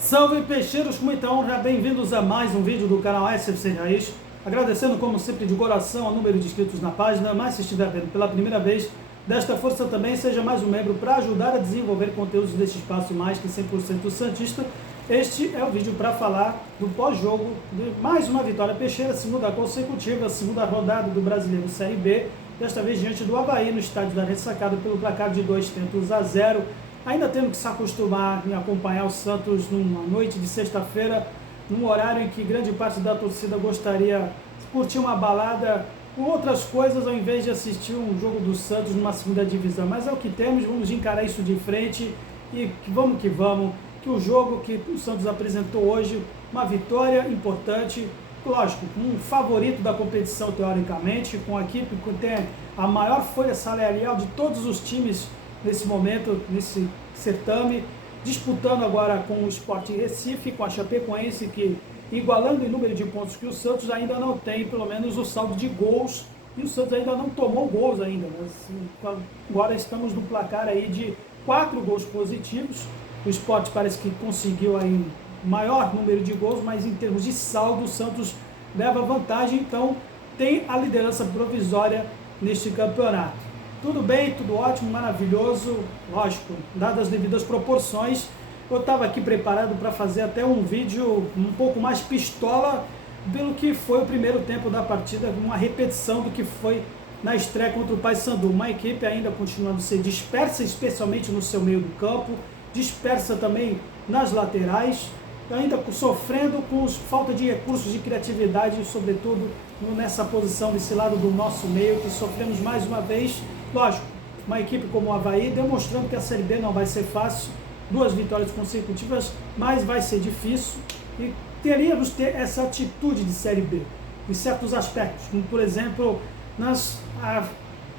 Salve peixeiros, com muita honra, bem-vindos a mais um vídeo do canal SFC Raiz. Agradecendo como sempre de coração ao número de inscritos na página, mas se estiver vendo pela primeira vez, desta força também, seja mais um membro para ajudar a desenvolver conteúdos deste espaço mais que 100% santista. Este é o vídeo para falar do pós-jogo de mais uma vitória peixeira, segunda consecutiva, segunda rodada do Brasileiro Série B, desta vez diante do Avaí no estádio da Ressacada pelo placar de 2-0. Ainda tendo que se acostumar em acompanhar o Santos numa noite de sexta-feira, num horário em que grande parte da torcida gostaria de curtir uma balada com outras coisas, ao invés de assistir um jogo do Santos numa segunda divisão. Mas é o que temos, vamos encarar isso de frente e vamos, que o jogo que o Santos apresentou hoje, uma vitória importante, lógico, um favorito da competição teoricamente, com a equipe que tem a maior folha salarial de todos os times nesse momento, nesse certame, disputando agora com o Sport Recife, com a Chapecoense, que igualando em número de pontos que o Santos ainda não tem, pelo menos o saldo de gols, e o Santos ainda não tomou gols ainda, mas agora estamos no placar aí de 4 gols positivos. O Sport parece que conseguiu aí maior número de gols, mas em termos de saldo o Santos leva vantagem, então tem a liderança provisória neste campeonato. Tudo bem, tudo ótimo, maravilhoso, lógico, dadas as devidas proporções. Eu estava aqui preparado para fazer até um vídeo um pouco mais pistola pelo que foi o primeiro tempo da partida, uma repetição do que foi na estreia contra o Paysandu. Uma equipe ainda continuando a ser dispersa, especialmente no seu meio do campo, dispersa também nas laterais, ainda sofrendo com falta de recursos de criatividade, sobretudo nessa posição desse lado do nosso meio, que sofremos mais uma vez. Lógico, uma equipe como o Avaí demonstrando que a Série B não vai ser fácil, 2 vitórias consecutivas, mas vai ser difícil e teríamos ter essa atitude de Série B em certos aspectos, como por exemplo nas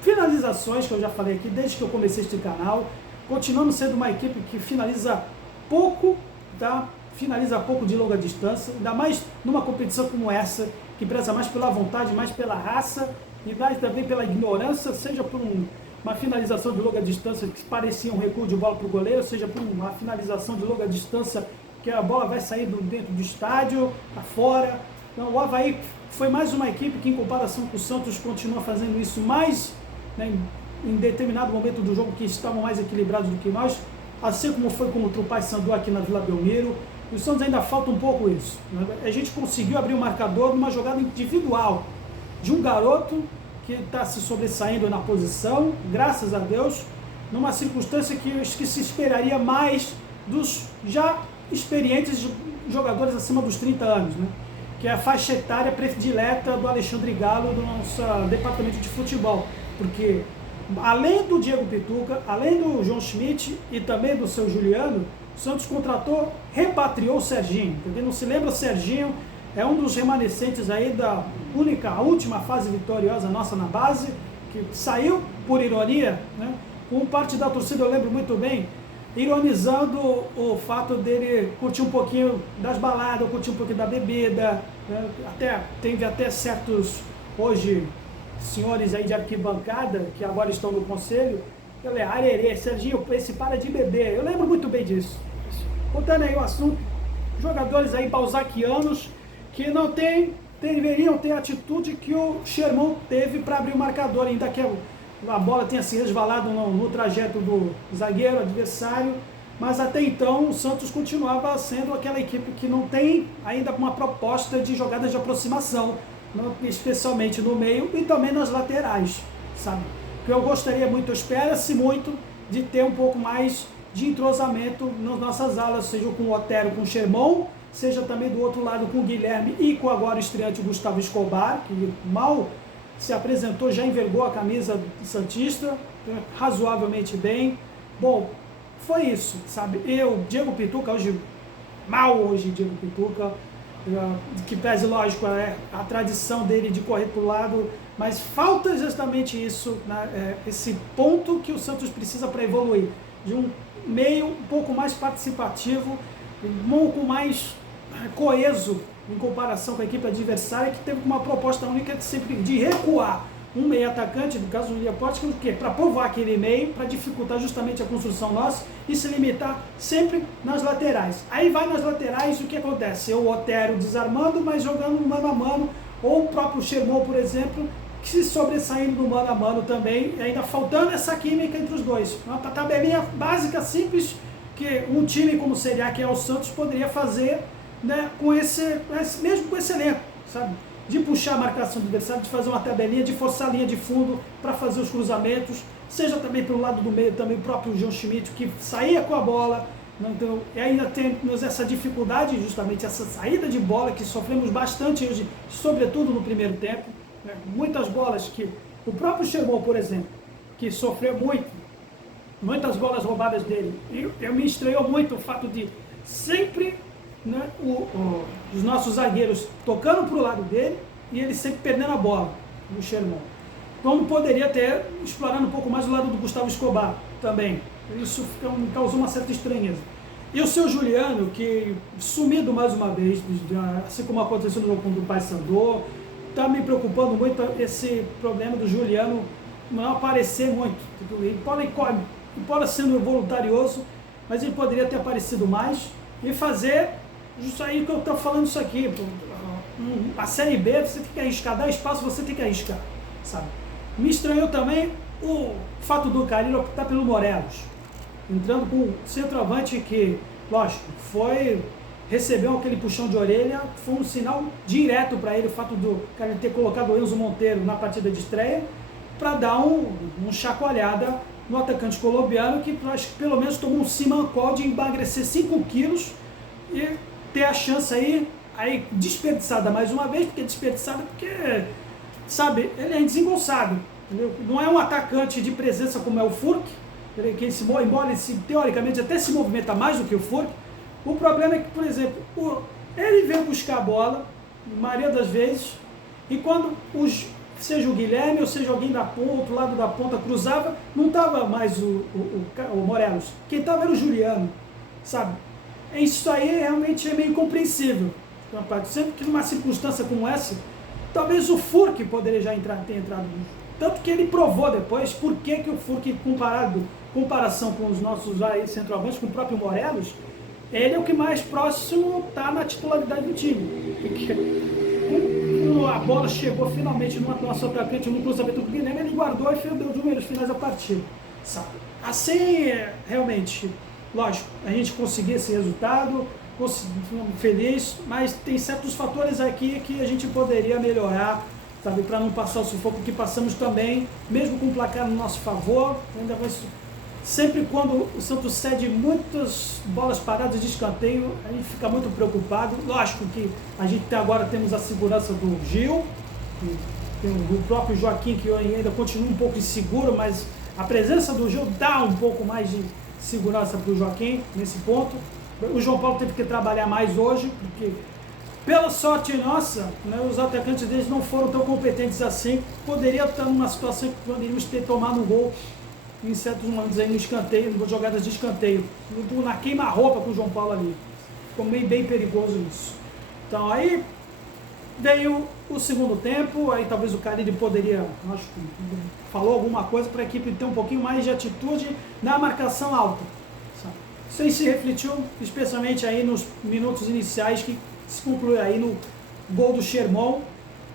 finalizações que eu já falei aqui desde que eu comecei este canal. Continuamos sendo uma equipe que finaliza pouco, tá? Finaliza pouco de longa distância, ainda mais numa competição como essa, que preza mais pela vontade, mais pela raça, e mais também pela ignorância, seja por uma finalização de longa distância que parecia um recuo de bola para o goleiro, seja por uma finalização de longa distância que a bola vai sair dentro do estádio, para fora. Então, o Avaí foi mais uma equipe que, em comparação com o Santos, continua fazendo isso mais, né, em determinado momento do jogo, que estavam mais equilibrados do que nós, assim como foi contra o Paysandu aqui na Vila Belmiro. O Santos ainda falta um pouco isso, né? A gente conseguiu abrir o marcador numa jogada individual de um garoto que está se sobressaindo na posição, graças a Deus, numa circunstância que se esperaria mais dos já experientes jogadores acima dos 30 anos, né? Que é a faixa etária predileta do Alexandre Galo, do nosso departamento de futebol, porque além do Diego Pituca, além do João Schmidt e também do seu Juliano, o Santos repatriou o Serginho. Pra quem não se lembra, o Serginho é um dos remanescentes aí da a última fase vitoriosa nossa na base, que saiu, por ironia, né, com parte da torcida, eu lembro muito bem, ironizando o fato dele curtir um pouquinho das baladas, curtir um pouquinho da bebida, né, teve até certos, hoje, senhores aí de arquibancada, que agora estão no conselho, arerê, Serginho, esse para de beber, eu lembro muito bem disso. Voltando aí o assunto, jogadores aí balzaquianos, que não deveriam ter a atitude que o Sherman teve para abrir o marcador, ainda que a bola tenha se resvalado no trajeto do zagueiro adversário, mas até então o Santos continuava sendo aquela equipe que não tem ainda uma proposta de jogadas de aproximação, especialmente no meio e também nas laterais, sabe? Que eu gostaria muito, espera-se muito de ter um pouco mais de entrosamento nas nossas alas, seja com o Otero, com o Sherman, seja também do outro lado com o Guilherme e com agora o estreante Gustavo Escobar, que mal se apresentou, já envergou a camisa santista, razoavelmente bem. Bom, foi isso, sabe? Diego Pituca, Diego Pituca, que pese, lógico, a tradição dele de correr para o lado, mas falta justamente isso, né? Esse ponto que o Santos precisa para evoluir, de um meio um pouco mais participativo, um pouco mais coeso em comparação com a equipe adversária, que teve uma proposta única de sempre de recuar. um meio atacante, no caso do William Potts, para povoar aquele meio, para dificultar justamente a construção nossa e se limitar sempre nas laterais. Aí vai nas laterais, o que acontece? O Otero desarmando, mas jogando no mano a mano, ou o próprio Sherman, por exemplo, que se sobressaindo no mano a mano também, ainda faltando essa química entre os dois. Uma tabelinha básica, simples, que um time como o Serie A, que é o Santos, poderia fazer, né, mesmo com esse elenco, sabe? De puxar a marcação do adversário, de fazer uma tabelinha, de forçar a linha de fundo para fazer os cruzamentos, seja também pelo lado do meio, também o próprio João Schmidt, que saía com a bola. Então, e ainda temos essa dificuldade, justamente essa saída de bola, que sofremos bastante hoje, sobretudo no primeiro tempo. Né? Muitas bolas que o próprio Sherman, por exemplo, que sofreu muitas bolas roubadas dele. E eu me estranhou muito o fato de sempre, né, os nossos zagueiros tocando para o lado dele e ele sempre perdendo a bola, o Sherman. Então poderia ter explorado um pouco mais o lado do Gustavo Escobar também. Isso me causou uma certa estranheza. E o seu Juliano, que sumido mais uma vez, assim como aconteceu no jogo contra o Paysandu, está me preocupando muito esse problema do Juliano não aparecer muito. Ele pode sendo voluntarioso, mas ele poderia ter aparecido mais e fazer isso aí que eu estou falando isso aqui. A Série B, você tem que arriscar, dar espaço, você tem que arriscar, sabe? Me estranhou também o fato do Carille optar pelo Morelos, entrando com o centroavante que, lógico, recebeu aquele puxão de orelha, foi um sinal direto para ele, o fato do Carille ter colocado o Enzo Monteiro na partida de estreia, para dar um chacoalhada no atacante colombiano, que acho que pelo menos tomou um simancol de emagrecer 5 quilos e ter a chance aí desperdiçada mais uma vez, porque, sabe, ele é desengonçado, entendeu? Não é um atacante de presença como é o Furk, que embora ele teoricamente até se movimenta mais do que o Furk. O problema é que, por exemplo, ele vem buscar a bola, na maioria das vezes, e quando seja o Guilherme ou seja alguém da ponta, outro lado da ponta cruzava, não estava mais o Morelos, quem estava era o Juliano, sabe? Isso aí realmente é meio incompreensível. Sendo que numa circunstância como essa, talvez o Furk poderia já ter entrado. Tanto que ele provou depois por que o Furk, comparação com os nossos centroavantes, com o próprio Morelos, ele é o que mais próximo está na titularidade do time. Porque quando a bola chegou finalmente no nosso atacante, no cruzamento do Guilherme, ele guardou e deu os números finais da partida. Sabe? Assim, realmente, lógico, a gente conseguiu esse resultado, feliz, mas tem certos fatores aqui que a gente poderia melhorar, sabe, para não passar o sufoco que passamos também, mesmo com o placar no nosso favor. Ainda mais, sempre quando o Santos cede muitas bolas paradas de escanteio, a gente fica muito preocupado. Lógico que a gente até agora temos a segurança do Gil, tem o próprio Joaquim, que ainda continua um pouco inseguro, mas a presença do Gil dá um pouco mais de segurança para o Joaquim nesse ponto. O João Paulo teve que trabalhar mais hoje, porque, pela sorte nossa, né, os atacantes deles não foram tão competentes assim. Poderia estar numa situação que poderíamos ter tomado um gol em certos momentos aí no escanteio, em jogadas de escanteio, na queima-roupa com o João Paulo ali. Ficou bem perigoso isso. Então aí veio o segundo tempo, aí talvez o Carille poderia, acho que falou alguma coisa para a equipe ter um pouquinho mais de atitude na marcação alta. Isso aí se refletiu especialmente aí nos minutos iniciais, que se conclui aí no gol do Sherman,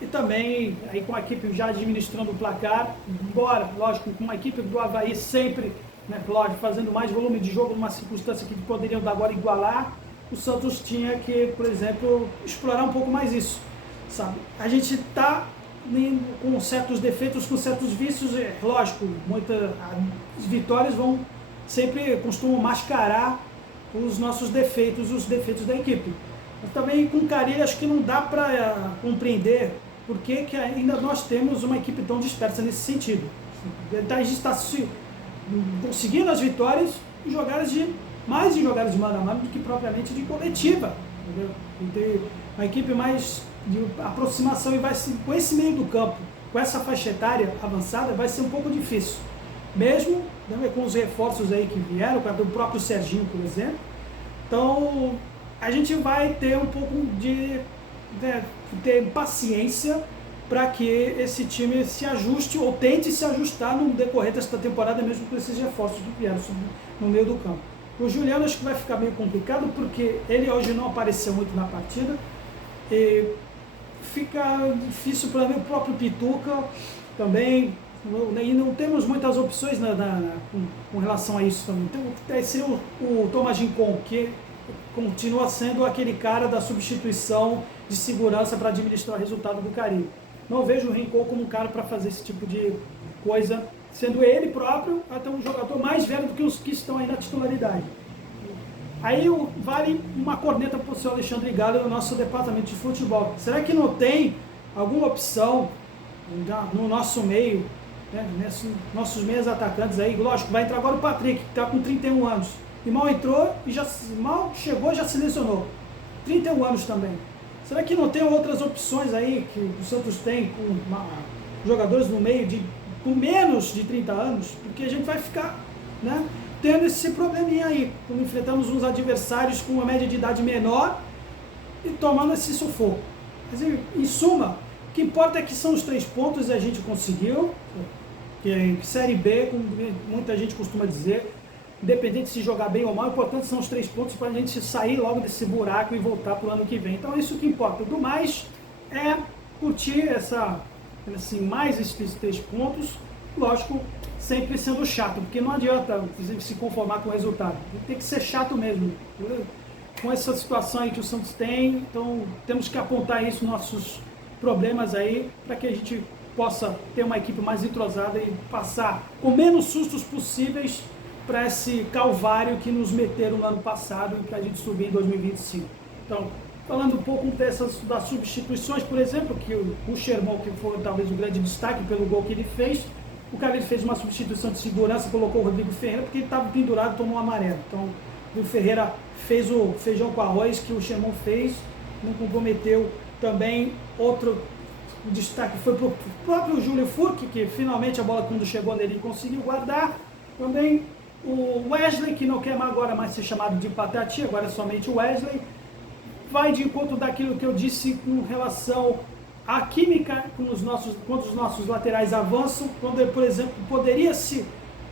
e também aí com a equipe já administrando o placar, embora, lógico, com uma equipe do Avaí sempre, né, lógico, fazendo mais volume de jogo numa circunstância que poderiam agora igualar, o Santos tinha que, por exemplo, explorar um pouco mais isso, sabe? A gente está com certos defeitos, com certos vícios, lógico, muitas vitórias costumam mascarar os nossos defeitos, os defeitos da equipe. Mas também com o Carille acho que não dá para compreender por que ainda nós temos uma equipe tão dispersa nesse sentido. A gente está conseguindo as vitórias mais em jogadas de mano a mano do que propriamente de coletiva. Entendeu? E ter uma equipe mais de aproximação, e com esse meio do campo, com essa faixa etária avançada, vai ser um pouco difícil. Mesmo com os reforços aí que vieram, o próprio Serginho, por exemplo. Então, a gente vai ter um pouco de ter paciência para que esse time se ajuste ou tente se ajustar no decorrer desta temporada, mesmo com esses reforços que vieram no meio do campo. O Juliano acho que vai ficar meio complicado, porque ele hoje não apareceu muito na partida, e fica difícil para ver o próprio Pituca também, e não temos muitas opções com relação a isso também. Então, seria o Thomas Rincon, que continua sendo aquele cara da substituição de segurança para administrar o resultado do Caribe. Não vejo o Rincon como um cara para fazer esse tipo de coisa, sendo ele próprio até um jogador mais velho do que os que estão aí na titularidade. Aí vale uma corneta para o senhor Alexandre Galo no nosso departamento de futebol. Será que não tem alguma opção no nosso meio, né, nossos meios atacantes aí? Lógico, vai entrar agora o Patrick, que está com 31 anos. E mal entrou e mal chegou e já se lesionou. 31 anos também. Será que não tem outras opções aí que o Santos tem com jogadores no meio com menos de 30 anos? Porque a gente vai ficar, né, tendo esse probleminha aí, quando enfrentamos uns adversários com uma média de idade menor e tomando esse sufoco. Mas, em suma, o que importa é que são os 3 pontos e a gente conseguiu, que é Série B, como muita gente costuma dizer, independente de se jogar bem ou mal, o importante são os 3 pontos para a gente sair logo desse buraco e voltar para o ano que vem. Então é isso que importa. Do mais, é curtir mais esses 3 pontos, lógico, sempre sendo chato, porque não adianta se conformar com o resultado. Tem que ser chato mesmo. Com essa situação aí que o Santos tem, então temos que apontar isso, nossos problemas aí, para que a gente possa ter uma equipe mais entrosada e passar com menos sustos possíveis para esse calvário que nos meteram no ano passado e que a gente subiu em 2025. Então, falando um pouco das substituições, por exemplo, que o Sherman, que foi talvez o grande destaque pelo gol que ele fez, o cara fez uma substituição de segurança, colocou o Rodrigo Ferreira, porque ele estava pendurado e tomou um amarelo. Então, o Ferreira fez o feijão com arroz que o Sherman fez, não comprometeu. Também outro destaque foi para o próprio Júlio Furque, que finalmente a bola, quando chegou nele, conseguiu guardar. Também o Wesley, que não quer agora mais ser chamado de Patati, agora é somente o Wesley, vai de encontro daquilo que eu disse com relação à química quando os nossos laterais avançam, quando, por exemplo, poderia se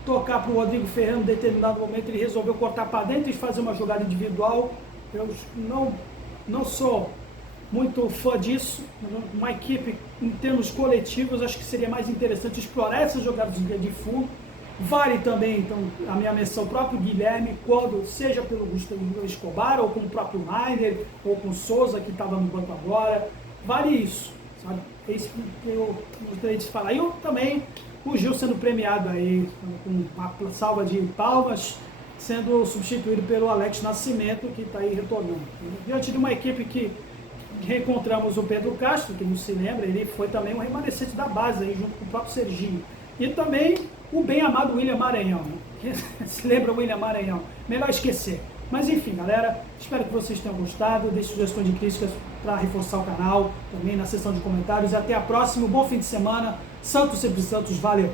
tocar para o Rodrigo Ferreira em determinado momento, ele resolveu cortar para dentro e fazer uma jogada individual. Eu não sou muito fã disso. Uma equipe, em termos coletivos, acho que seria mais interessante explorar essas jogadas de fundo. Vale também, então, a minha menção, o próprio Guilherme, quando seja pelo Gustavo Escobar, ou com o próprio Rainer, ou com o Souza, que estava no banco agora. Vale isso, sabe? É isso que eu gostaria de falar. E eu também, o Gil sendo premiado aí, com uma salva de palmas, sendo substituído pelo Alex Nascimento, que está aí retornando. Diante de uma equipe que reencontramos o Pedro Castro, que não se lembra, ele foi também um remanescente da base, aí, junto com o próprio Serginho. E também o bem amado William Maranhão, né? Se lembra o William Maranhão? Melhor esquecer. Mas enfim, galera, espero que vocês tenham gostado. Deixe sugestões de críticas para reforçar o canal, também na seção de comentários. E até a próxima. Bom fim de semana. Santos sempre Santos. Valeu!